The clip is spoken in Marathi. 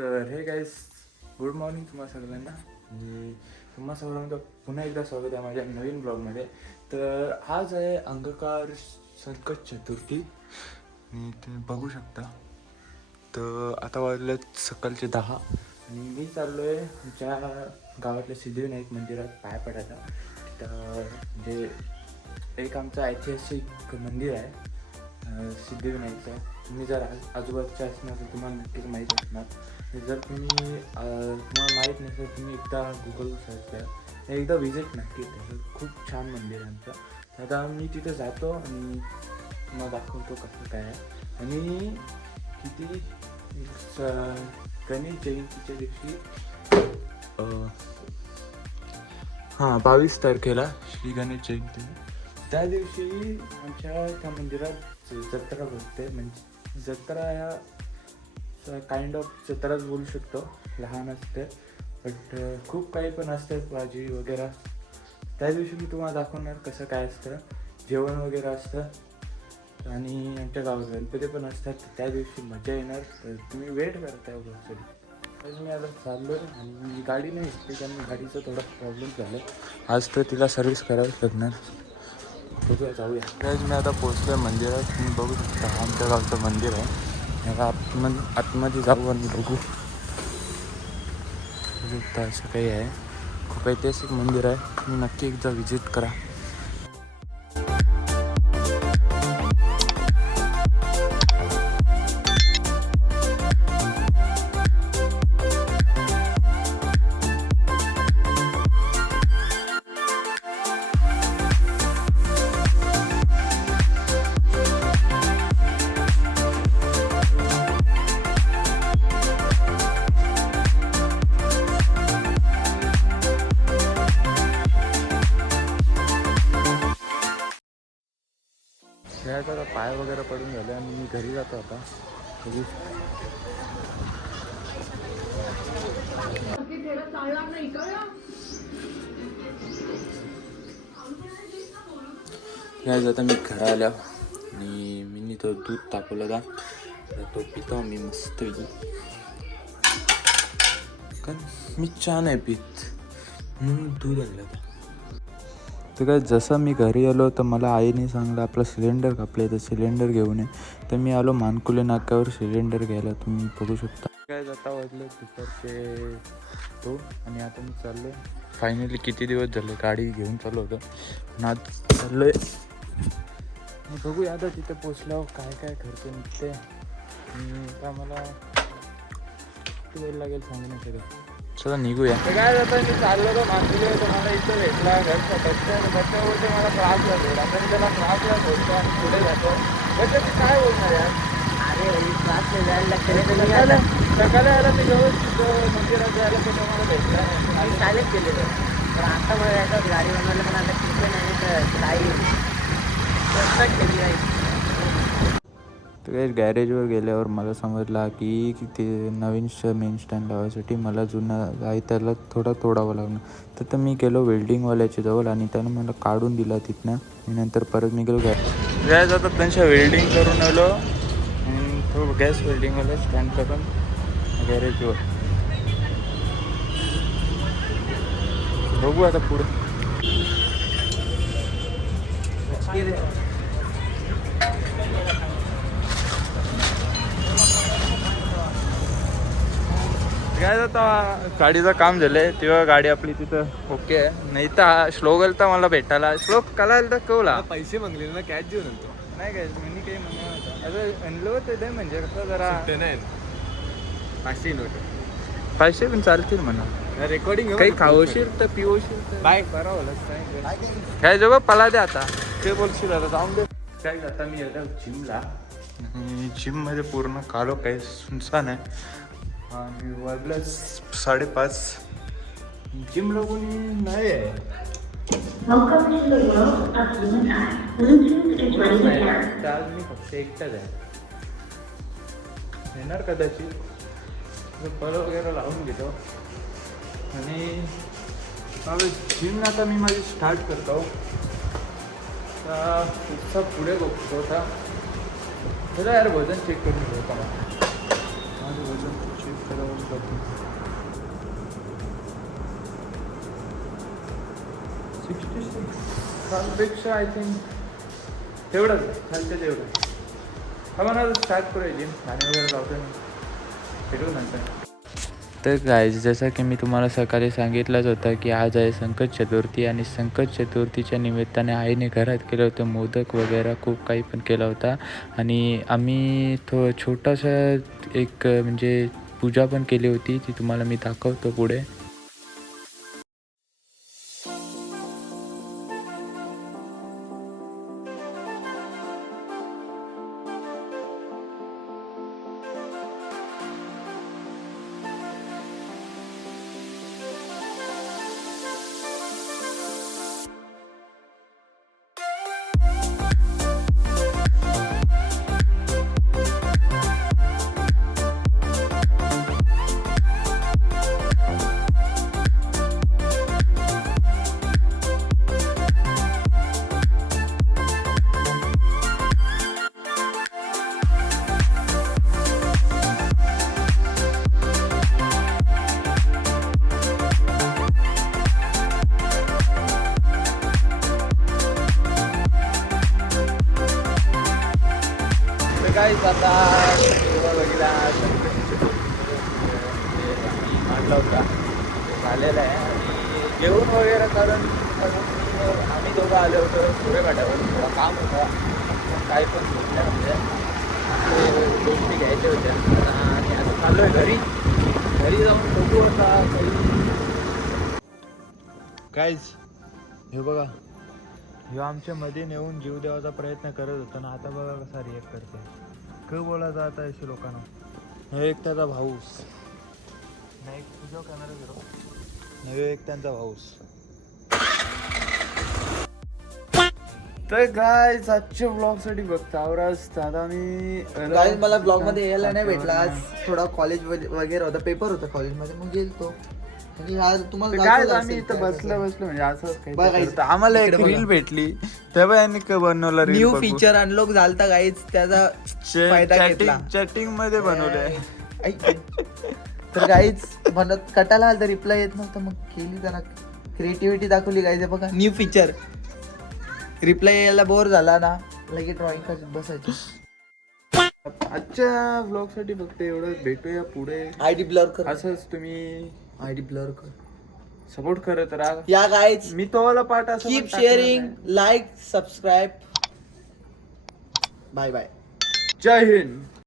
तर हे गाईस, गुड मॉर्निंग तुम्हाला सगळ्यांना. आणि तुम्हा सगळ्यांचं पुन्हा एकदा स्वागत आहे माझ्या नवीन ब्लॉगमध्ये. तर आज आहे अंगकार संकट चतुर्थी आणि तुम्ही बघू शकता. तर आता वाजले सकाळचे 10 आणि मी चाललो आहे आमच्या गावातल्या सिद्धिविनायक मंदिरात पाय पडायला. तर म्हणजे एक आमचं ऐतिहासिक मंदिर आहे सिद्धिविनायकचं. तुम्ही जर आजूबाजूच्या असणार तर तुम्हाला नक्कीच माहीत असणार. जर तुम्हाला माहीत नसेल तर तुम्ही एकदा गुगलवर सर्च करा, एकदा व्हिजिट नक्की करा. खूप छान मंदिर आहे आमचं. तर आता मी तिथं जातो आणि तुम्हाला दाखवतो कसं काय आहे. आणि किती गणेश जयंतीच्या दिवशी 22 तारखेला श्री गणेश जयंती, त्या दिवशी आमच्या त्या मंदिरात जत्रा भरते. म्हणजे जत्रा या काइंड ऑफ जत्राच बोलू शकतो. लहान असते बट खूप काही पण असतं, भाजी वगैरे. त्या दिवशी मी तुम्हाला दाखवणार कसं काय असतं, जेवण वगैरे असतं आणि आमच्या गावात गणपती पण असतात. त्या दिवशी मजा येणार. तर तुम्ही वेट करताय ब्लॉगसाठी. तर मी आता चाललो आहे आणि गाडी नाही घेतली कारण गाडीचा थोडा प्रॉब्लेम झाला. आज तर तिला सर्व्हिस करावीच लागणार. बघूया, जाऊया. त्याच मी आता पोचलो आहे मंदिरात. तुम्ही बघू शकता आमच्या गावचं मंदिर आहे. आतमध्ये जाऊ आणि बघू शकता. असं काही आहे, खूप ऐतिहासिक मंदिर आहे. तुम्ही नक्की एकदा व्हिजिट करा. खेळायचा आता पाय वगैरे पडून झाले आणि मी घरी जातो आता. घरी काय आता मी घरा आल्या आणि मी तो दूध तापवलं होता, तो पितो मी मस्त. कारण मी चहा नाही पित म्हणून दूध आणलं होतं. तर काय, जसं मी घरी आलो तर मला आईने सांगलं आपलं सिलेंडर कापले, तर सिलेंडर घेऊन ये. तर मी आलो मानकुले नाक्यावर सिलेंडर घ्यायला. तुम्ही बघू शकता. काय आता वाजले दुपारचे 2 आणि आता मी चाललो आहे. फायनली किती दिवस झाले गाडी घेऊन चालू होतं आणि आज चाललो आहे. बघूया आता तिथे पोचल्यावर काय काय खर्च निघते. का मला किती वेळ लागेल सांगू नाही शकत. चला निघूया. काय जातं, मी चाललो होतो मानकुले, मला इथं भेटला घरचा बच्चा. बच्च्यावरती मला त्रास झाला. आता मी त्याला त्रासला बोलतो आणि पुढे जातो. बच्चा मी काय बोलणार यार, अरे त्रास जायला सकाळी आला मी व्यवस्थित मंदिरात जायला पण मला भेटला. आम्ही चालेच केलेलं पण आता मला यायचं गाडी बनवायला, पण आता किती नाही तर काही केली आहे. तर काही गॅरेजवर गेल्यावर मला समजला की ते नवीन मेन स्टँड लावायसाठी मला जुना आहे त्याला थोडा तोडावं लागणार. तर मी गेलो वेल्डिंगवाल्याच्या जवळ आणि त्यानं मला काढून दिला तिथनं. नंतर परत मी गेलो गॅस आता त्यांच्या वेल्डिंग करून आलो. तो गॅस वेल्डिंगवाला स्टँड करून गॅरेजवर बघू आता पुढे. काय आता गाडीचं काम झालंय तेव्हा गाडी आपली तिथं ओके आहे. नाही तर श्लोक तर मला भेटायला. श्लोक कलायला तर कवला पैसे मागले ना, कॅश देऊ नंतर. नाही काय मी काही म्हणत आता आणलं होतं ते. म्हणजे कसं जरा नाही 500 नोट 500 पण चालतील म्हणा. रेकॉर्डिंग काही खावशील तर पिवशील तर बाय. बरं होलं काय जेव्हा पला दे. आता ते बोलशील आता जाऊन दे. काय आता मी आता जिमला. जिममध्ये पूर्ण कालो काही सुनसान आहे. आणि वाजलं 5:30. जिम कोणी नाही आहे. आज मी फक्त एकटाच आहे. येणार कदाचित फळ वगैरे लावून घेतो आणि जिम आता मी माझी स्टार्ट करतो. उत्साह पुढे बघतो होता. चला यार वजन चेक करून घेऊ का. माझं वजन चेक पेक्षा आय थिंक तेवढंच खालचं तेवढं. हा मला स्टार्ट करूया जिम आणि वगैरे लावतो मी. भेटू नंतर. तर गाईज जसं की मी तुम्हाला सकाळी सांगितलंच होतं की आज आहे संकट चतुर्थी आणि संकट चतुर्थीच्या निमित्ताने आईने घरात केलं होतं मोदक वगैरे खूप काही पण केला होता आणि आम्ही छोटासा एक म्हणजे पूजा पण केली होती ती तुम्हाला मी दाखवतो पुढे. काय आता बघितला मांडला होता झालेला आहे आणि जेवण वगैरे करून आम्ही दोघं आलो होतो सूर्यघाटावर. थोडा काम होता काय पण म्हणजे गोष्टी घ्यायच्या होत्या आणि आता चाललो आहे घरी जाऊन बघू आता काहीच. हे बघा ह्यो आमच्या मध्ये नेऊन जीव देवाचा प्रयत्न करत होता ना आता बघा कसा रिॲक्ट करते. क बोला जात आहे लोकांना. हे एक त्याचा भाऊस नाही तुझा कॅमेरा फिरव. नवे एक त्यांचा भाऊस. तर गाईज आजच्या ब्लॉग साठी बघता आवराज दादा मी गाईज मला ब्लॉग मध्ये यायला नाही भेटला. आज थोडा कॉलेज वगैरे होता पेपर होता कॉलेजमध्ये मग गेलतो. म्हणजे आज तुम्हाला काय दाखवलं आम्ही असेल इथं काय बसलो म्हणजे असंच बघा काही guys, आम्हाला एक इकडे बघा. रील भेटली तेव्हा यांनी बनवलं रील. न्यू फीचर अनलॉक झालता गाईज त्याचा फायदा घेतला. चॅटिंग मध्ये बनवलंय. ऐक. तर गाईज म्हणत कटाला आला तर रिप्लाय येत नव्हता मग केली जरा क्रिएटिव्हिटी दाखवली गाईज. बघा न्यू फीचर रिप्लाय यायला बोर झाला ना लगेच ड्रॉइंग करत बसायची. आजच्या ब्लॉग साठी फक्त एवढं. भेटूया पुढे. आयडी ब्लर कर. असंच तुम्ही आयडी ब्लर कर. सपोर्ट करत राहा. या गाईज मी तो वाला पार्ट असं keep sharing like subscribe. Bye bye. जय हिंद.